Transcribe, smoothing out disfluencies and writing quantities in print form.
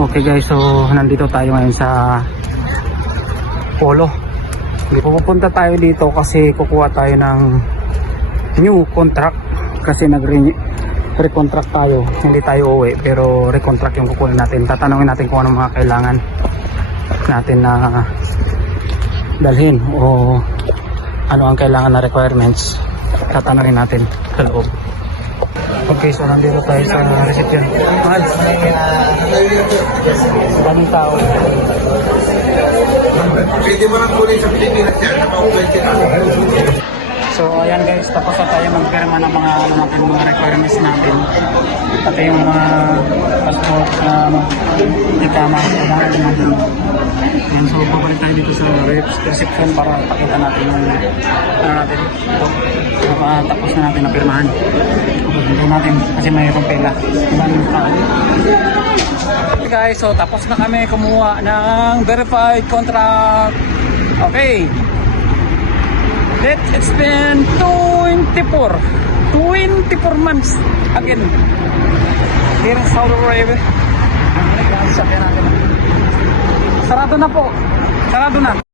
Okay guys, so nandito tayo ngayon sa Polo. Pupunta tayo dito kasi kukuha tayo ng new contract. Kasi nag-recontract tayo. Hindi tayo uwi pero recontract yung kukunin natin. Tatanungin natin kung ano mga kailangan natin na dalhin o ano ang kailangan na requirements. Tatanungin natin sa loob. Okay, so nandito tayo sa reception. Mahal. Daming tao. Pwede mo nang kunin sa Pilipinas yan. So ayan guys, tapos na tayo magpirma ng mga requirements natin. Pati yung mga passport na ikama. Yan, so babalik tayo dito sa reception para pakita natin yung natin. Tapos na natin napirmahan. Dito natin kasi mayroong pila. Okay guys, so tapos na kami kumuha ng verified contract. Okay. It's been 24 months again here in Saudi Arabia. Sarado na po. Sarado na.